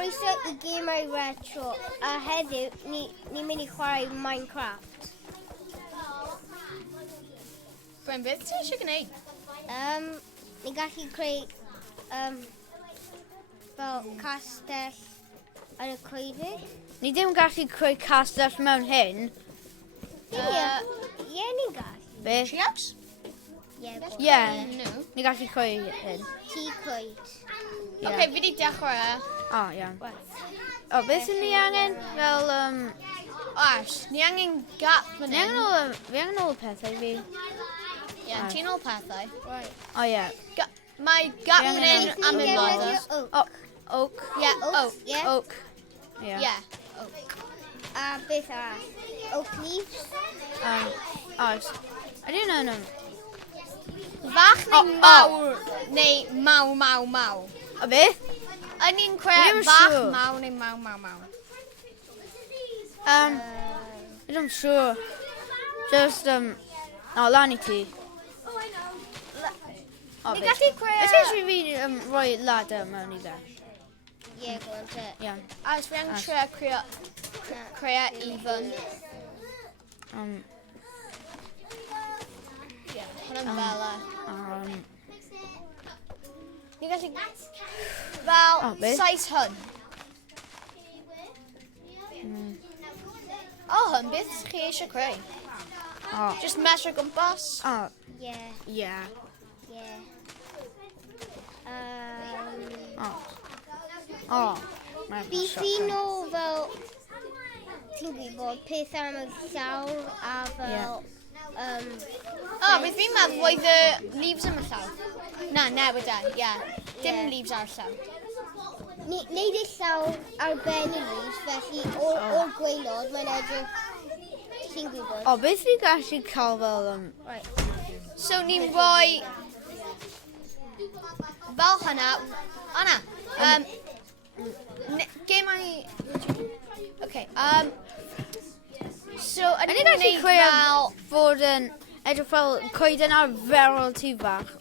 Croeso I Gemau Retro, a heddiw ni'n mynd I chwarae Minecraft. Bryn, beth ti eisiau gwneud? Ni'n gallu creu fel castell yn y coedwig. Ni ddim gallu creu castell mewn hyn. Ie, ni'n gallu. Be? Triags? Ie, No. ni gallu creu hyn. Ti coed. Ie. Ok, fi wedi dechrau. O, iawn. O, beth sy'n ni angen? Fel, Oes, ni angen gap fan hyn. fi angen ôl pethau fi. Ie, ti'n ôl pethau. O, ie. Mae gap fan hyn am y modd. O, oak. Ie, Oak, oak. ie. Oak. Ie. Ie. A beth arall? Oak leaves. Oes. Ydyn nhw'n Fach neu mawr, neu maw. O, beth? Yn ni'n Fi creu ddim yn fach siŵr. maw neu maw. I ddim siŵr. Just, lan I ti. O, Ni beth? gallu creu... Ydych chi fi rhoi ladder mewn I fe? Ie, go on te. Iawn. Oes, fi angen creu even. Ie, hwnna'n fela. Ni gallu... Fel, beth? size hwn. O, hwn, beth chi eisiau creu? O, Just measure gwmpas? o, Ie, ie. ie. O, mae'n Bydd fi nôl fel... Ti'n gwybod, peth am y llawr a fel... O, beth fi'n meddwl oedd y leaves yn y llaw. Na, newid e, ie. Dim leaves ar y llaw. Neud y llawr ar ben y leaves, felly o'r gwaelod mae'n edrych... Ti'n gwybod? O, beth fi gallu cael fel, So ni'n rhoi... Fel hynna... O na. Gemau... Ok. So, Ydy ni'n gallu creu fod yn edrych fel coeden arferol tu fach.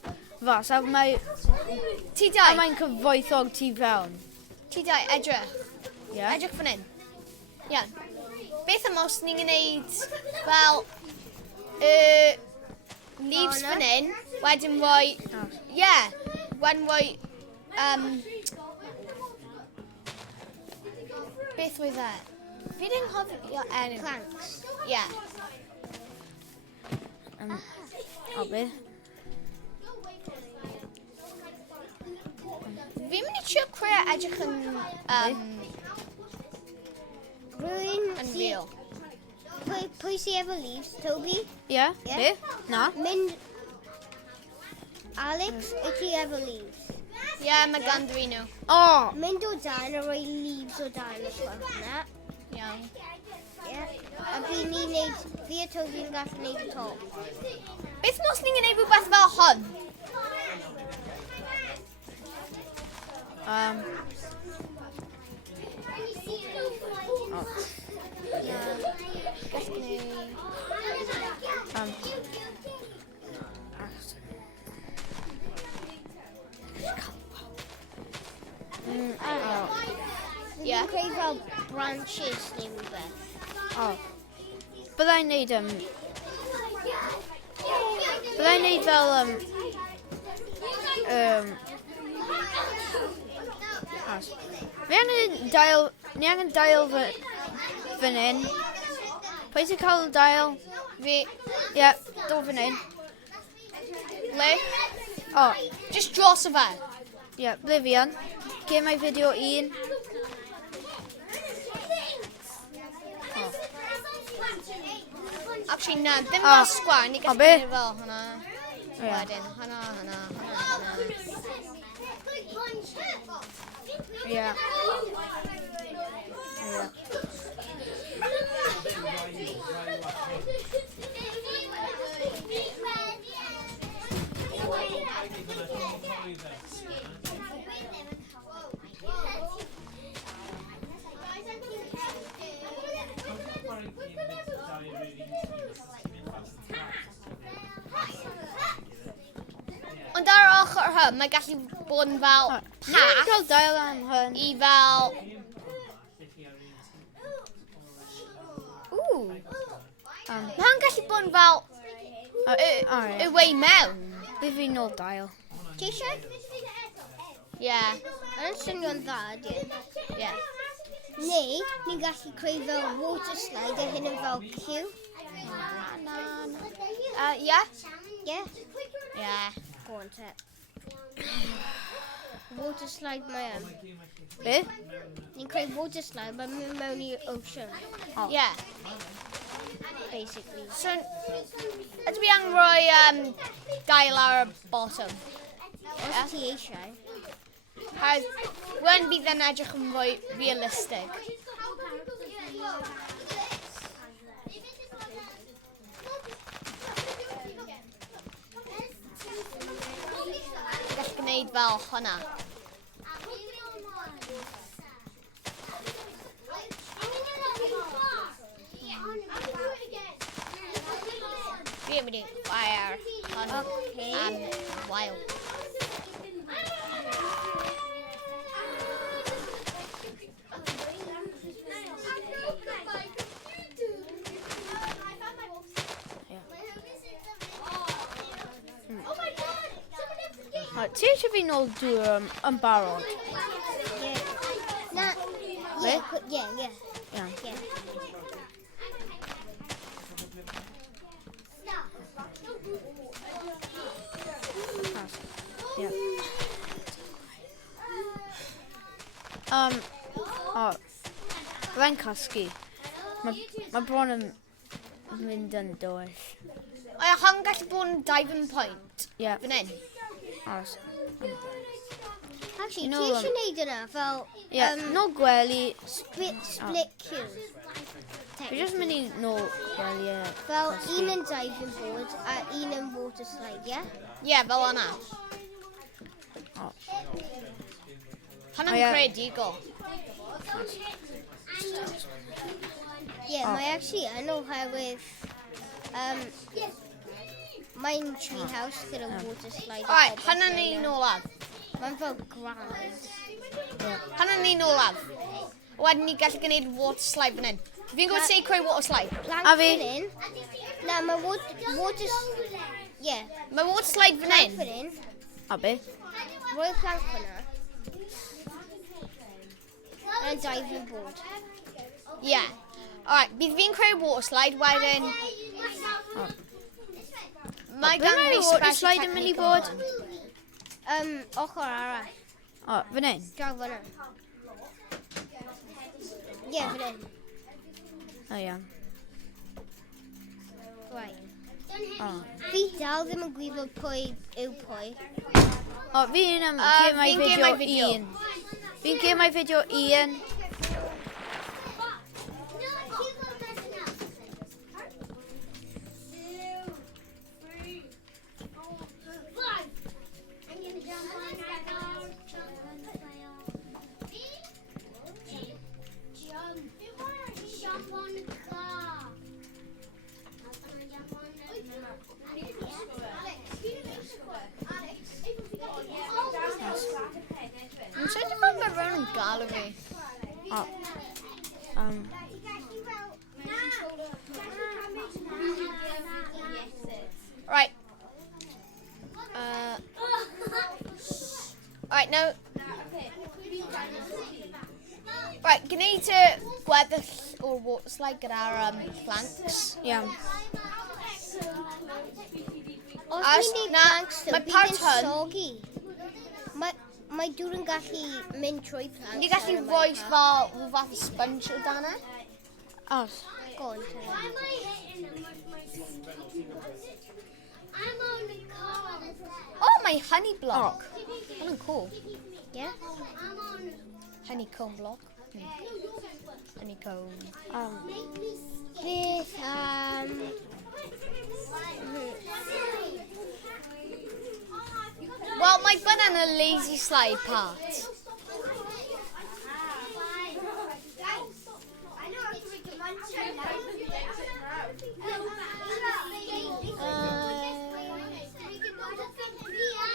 Fas, a mae... Ti A dau. mae'n cyfoethog tu fewn. Ti dau, edrych. Ie? Edrych fan hyn. Iawn. Beth am os ni'n gwneud fel... leaves fan hyn. Wedyn rhoi... Ie. Wedyn rhoi... Beth oedd e? Fi ddim hoffi enw. Planks. Ie. O, beth? Fi'n mynd I trio creu edrych yn... Rwy'n yn real. Pwy sy'n efo leaves? Toby? Ie? Ie? Beth? Na? Mynd... Alex, wyt ti efo leaves? Ie, mae ganddi nhw. O! Mynd o dan a rhoi leaves o dan y ffordd yna. Iawn. Ie. A fi a Toby'n gallu neud y top. Beth os ni'n gwneud rhywbeth fel hwn? Gallu gwneud... Ie. Fi'n creu fel branches neu rhywbeth. O. Byddai'n neud, Byddai'n neud fel, as. Ni angen dail fan hyn. Pwy sy'n cael dail? Fi... Ie, do fan hyn. Le? O, Just dros y fe. ie, ble fi yn? Gemau fideo 1. Actually, na, ddim O. fel sgwar. Ni gallu be? gwneud fel hwnna. Ie. Wedyn, hwnna. Ie. Ond ar yr ochr hyn, mae gallu bod yn fel half Cael dail am hyn. I fel... Ww. Mae hwn gallu bod yn fel... Alright. Y wei mewn. Bydd fi nôl dail. Ti eisiau? Ie. Yn swnio'n dda, di. Ie. Neu, ni'n gallu creu fel water slide a hyn yn fel Q. Ie? Yeah? Ie. Go on, te. Water slide mae am. Bydd? Ni'n creu water slide, mae'n mynd mewn i ocean, Ie. basically. So, ydw i angen rhoi dail ar y bottom? Os ti eisiau. Wen bydd yn edrych yn fwy realistig. Gall gwneud fel hwnna. Fi yn mynd i fire hwn am while. Ti eisiau fi nôl dŵr yn barod? Yeah. Na, yeah, yeah. Iawn. Yeah. Ie. Fe'n cysgu. Mae bron yn mynd yn dwyll. Mae hwn gallu bod yn diving point. Ie. Fan hyn. Oes. Actually, No, ti eisiau neud yna fel Ie, nôl gwely. split Q. Fi jyst mynd i nôl gwely. Fel un yn diving board a un yn water slide, yeah? Ie, fel hwnna. O. Hwn yn O, ie. creadigol. Yeah, mae actually yn oherwydd mae'n treehouse gyda water slide. Alright, hwn yn un olaf. Mae'n fel grand. Hwn yn un olaf. Wedyn ni gallu gwneud water slide fan hyn. Fi'n gwybod sut i creu water slide. Plank A fi? fan hyn. Na, mae water... Yeah, Mae water slide fan plank hyn. fan hyn. A be? Roi'r plank fan'na. A diving board. Ie. Alright, bydd fi'n creu water slide wedyn... Mae Be gan mae'r fi water special slide yn mynd i technique bod? yn hwn. Ochr arall. O, fan hyn? Draw fan'na. Yeah, fan hyn. O, iawn. Right. O. Fi dal ddim yn gwybod pwy yw pwy. O, fi'n fi'n gemau gemau fideo fideo. 1. Fi'n gemau fideo 1. Yn siarad bod mae rhywun yn galw fi. O. Right. Right, now... Right, gwneud y gweddill o'r water slide gyda'r planks. Iawn. Os As- ni'n neud na, planks, mae bydd part yn hwn- soggy. Mae dŵr yn gallu mynd trwy planks. Ni gallu rhoi fel rhyw fath o sponge o dan e. Os. Go on, te. Oh, mae honey block. Hwn yn cool. Yeah? Honeycomb block. Honeycomb. Beth, Wel, mae byn yn y lazy slide part.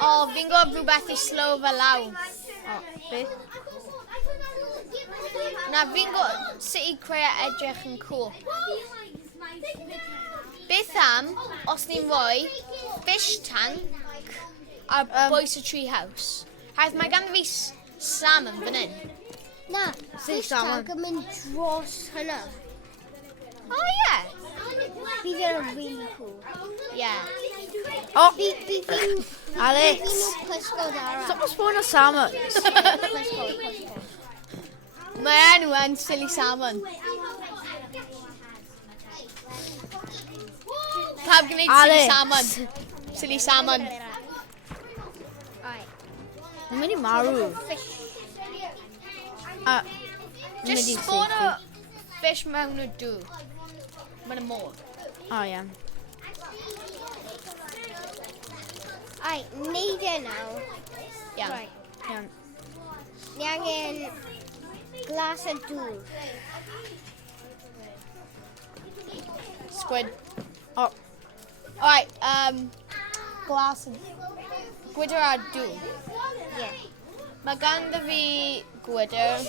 O, fi'n gwybod rhywbeth i slow fe lawr. O, beth? Na, fi'n gwybod sut i creu edrych yn cool. Beth am, os ni'n rhoi fish tank a boes y tree house. Haeth, mae gan fi salmon fan hyn. Na, Sy'n fish salmon? tank yn mynd dros hynna. O, ie. Bydd e'n really cool. Ie. O, Bydd Alex. nhw pysgod arall. Stop osbon o salmons. Pysgod. Mae enw yn silly salmon. Pawb gwneud silly Alex. salmon. Silly salmon. Right. Mae'n mynd i marw. Fish. A, Just spawn o fish mewn y dŵr. Mae'n y môr. O, ie. Right, neud e nawr. Iawn. Right. Iawn. Ni angen glas o dŵr. Squid. O, Alright, glas o gwydr a dŵr. Yeah. Mae ganddo fi gwydr.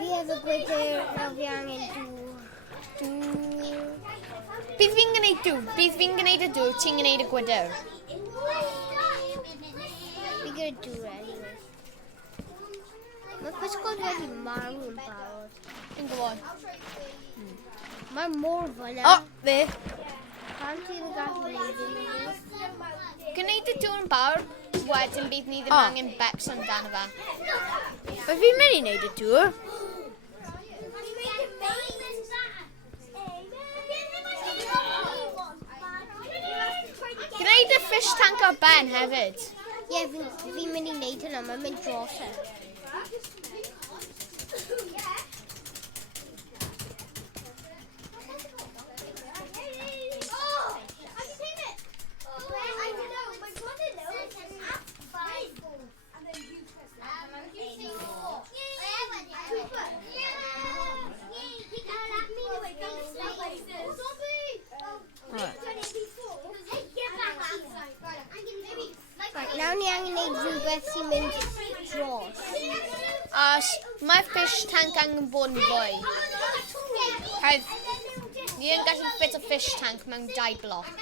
Fi efo gwydr, nawr fi angen dŵr. Bydd fi'n gwneud dŵr. Bydd fi'n gwneud y dŵr, ti'n gwneud y gwydr. Fi gyda dŵr anyway. Mae pysgod wedi marw yn barod. Fi'n gwybod. Mae mor fyna. o, fe. Pan ti'n gallu neud yn Gwneud y dŵr yn bawr, wedyn bydd ni ddim O. angen becs amdano fe. Mae fi'n mynd i wneud y dŵr. Gwneud y fish tank ar ben hefyd. Ie, fi'n mynd i neud hynna, mae'n mynd dros e. Right, nawr ni angen neud rhywbeth sy'n mynd dros. Mae fish tank angen bod yn fwy. Haid, ni yn gallu ffit o fish tank mewn 2 bloc.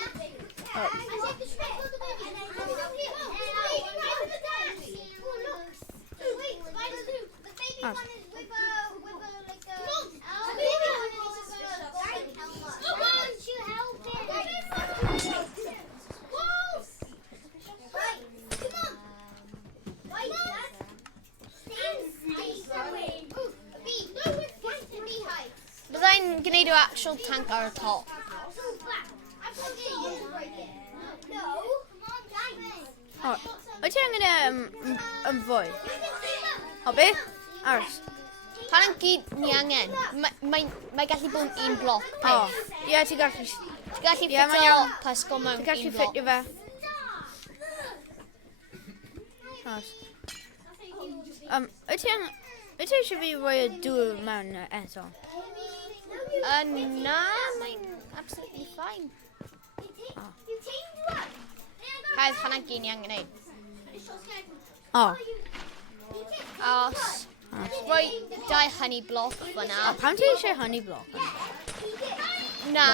Byddai'n gwneud o actual tank ar y top. O, wyt ti angen yn fwy? O, beth? Ars. Pan yn gyd ni angen, mae gallu bod yn 1 bloc. O, ie, ti'n gallu... Ti'n gallu Ie, mae'n ffit o iawn. pysgol mewn Ti'n gallu 1 bloc. ffitio fe. Ars. Wyt ti eisiau fi roi y dŵr mewn eto? Na, mae'n absolutely fine. Haid, hana gyd ni angen neud. O, Os rhoi 2 honey block fyna. pam ti eisiau honey block? Na,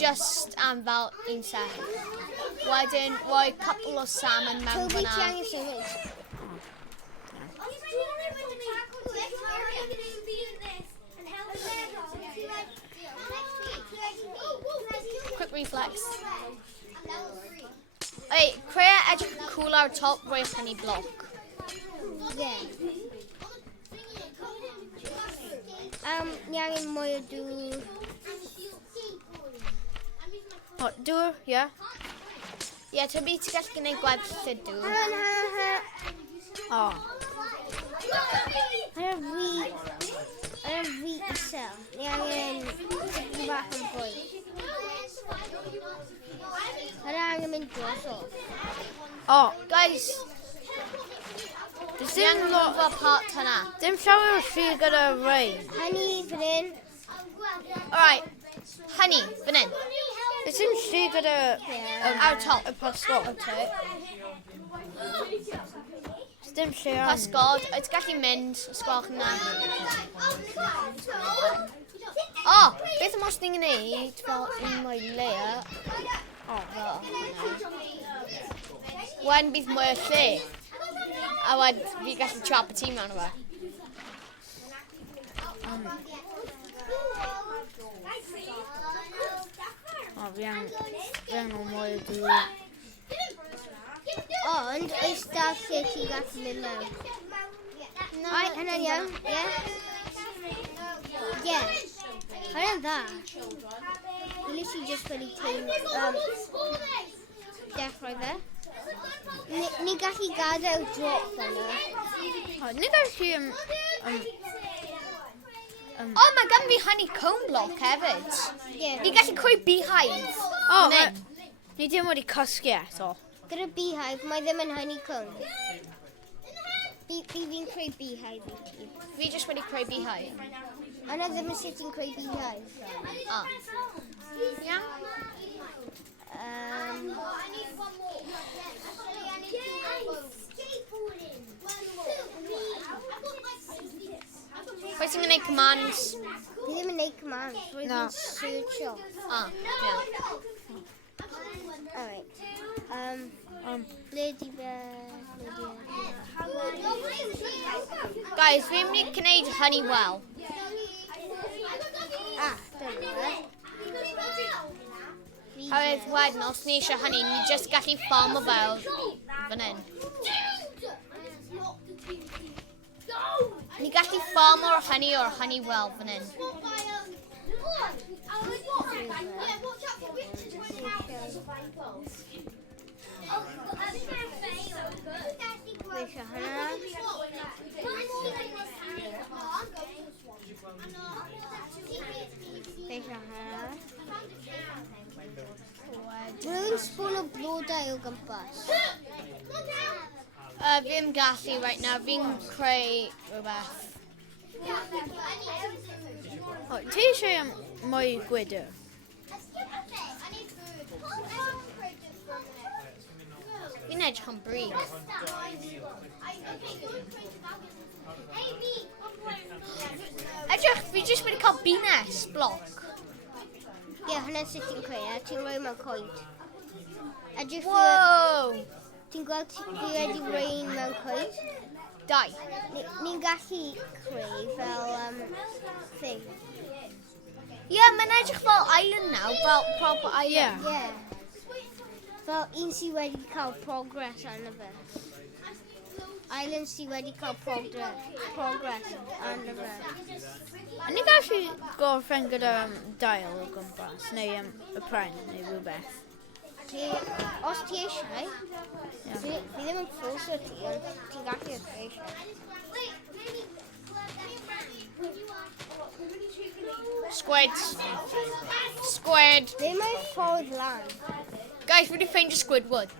just am fel 1 sec. Wedyn, rhoi couple o salmon mewn Toby, ti fyna. angen symud. Quick reflex. Hey, creu edrych cool ar top, rhoi honey block. Yeah. Ni angen mwy o dŵr. O, dŵr, ie? Ie, Toby, ti'n gallu gwneud gweddill y dŵr. O, Yn fi isel. Ni angen tipyn bach yn fwy. Hynna angen mynd drosodd. o, Guys, does ni dim angen lot... fel part hynna. Dim llawer o ffyr gyda rain. Honey fan hyn. Alright, honey, fan hyn. Does dim ffyr gyda Ar top. y pysgol. Okay. dim lle yn. Pysgod, oed's gallu mynd, sgwalch yna. O, beth am os ni'n gwneud fel un mwy Leia? O, fel hwnna. Wan bydd mwy o lle. A wad fi gallu trap y tîm mewn o fe. O, fi angen o mwy o dŵr. Ond, oes da lle ti gallu mynd mewn? Right, hynny'n iawn, ie? Ie. Hynny'n dda. Fi literally just wedi dechrau dde. Ni gallu gadael drop fan'na. O, ni gallu... O, mae gan fi honeycomb block hefyd. Ie. Ni gallu creu beehive. O, Fan hyn. ni dim wedi cysgu eto. Gyda beehive, mae ddim yn honeycomb. Fi'n creu beehive i ti. Fi jyst wedi creu beehive. Yna ddim yn sut ti'n creu beehive. O. Iawn. Pwy sy'n gwneud commands? Fi ddim yn neud commands, rwy'n Na. searcho. O, iawn. Alright. Ble di fe? Guys, fi'n mynd i gwneud Honeywell. Dyna fe. Oherwydd wedyn, os ni eisiau honey, ni jyst gallu ffarm o fel fan hyn. Ni gallu ffarm o'r Honeywell fan hyn. Weisio hynna. Weisio hynna. Rwy'n sbwn o blodau o gwmpas. Fi'n gallu right now, fi'n creu rhywbeth. O, ti eisiau mwy gwydr? Fi'n edrych am brig. Edrych, fi jyst wedi cael bines block. Ie, hynna'n sut ti'n creu e. Ti'n rhoi mewn coed. Edrych fi... Wow! Ti'n gweld fi wedi rhoi mewn coed? Dau. Ni'n gallu creu fel thing. Ie, mae'n edrych fel island now, fel proper island. Ie. Fel un sydd wedi cael progress arno fe. Island sydd wedi cael progress arno fe. A ni gallu gorffen gyda dail o gwmpas, neu y pren, neu rhywbeth. Os ti eisiau, fi ddim yn ffwrs o ti, ond ti'n gallu os ti eisiau. Squid. Squid. Be mae'r ffordd lan? Guys, fi wedi ffeindio Squidward.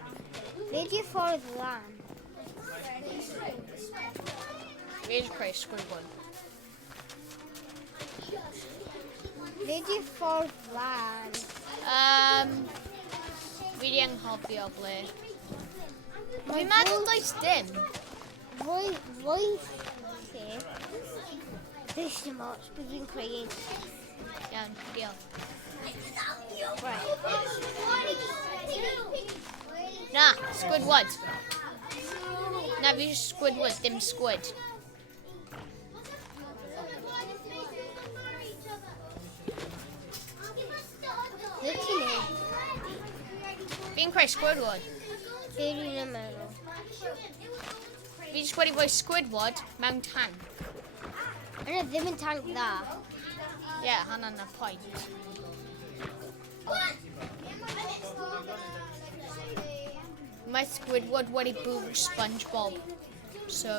Be di'r ffordd lan? Fi wedi creu Squidward. Be di'r ffordd lan? Fi wedi anghofio ble. Fi'n meddwl does dim. Rwy lle. Does dim ots, bydd fi'n creu un. Iawn, diolch. Na, Squidward. Na, fi eisiau Squidward, dim squid. Be ti'n neud? Fi'n creu Squidward. Be dwi'n meddwl? Fi jyst wedi rhoi Squidward mewn tank. Yna ddim yn tank dda. Ie, hwnna'n y pwynt. Mae Squidward wedi bwrw SpongeBob. So...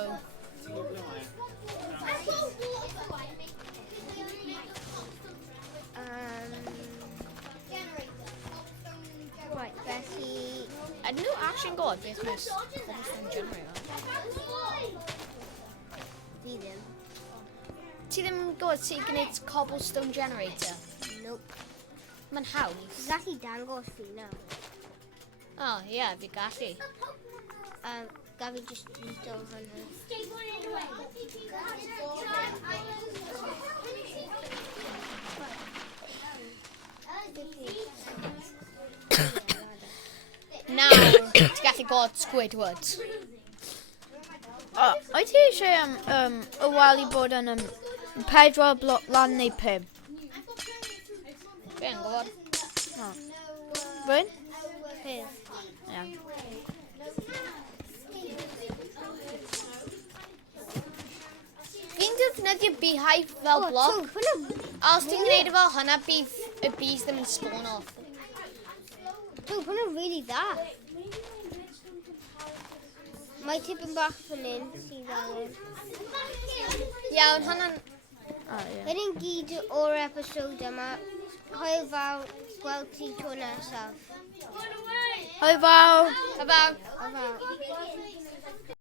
Right, felly... Ydyn nhw actually'n gwybod beth mae cobblestone generator? Fi ddim. Ti ddim yn gwybod sut i gwneud cobblestone generator? Nope. Mae'n haws. Fi'n gallu dangos fi nawr. O, ie, fi gallu. gaf i just bwydo hynny. Nawr, ti'n gallu gweld Squidward. Oed ti eisiau y wal i bod yn 4 blok lan neu 5? Fi yn gwybod. Rwy'n? Peth. Iawn. Fi'n defnyddio beehive fel bloc. Os ti'n gwneud efo hynna, bydd y bees ddim yn spawn off. Hwnna really dda. Mae tipyn bach fan hyn sydd angen. Iawn, hwnna'n... Hyn gyd o'r episod yma. Hwyl fawr, gweld ti tro nesaf. Hwyl fawr! About... Hwyl fawr.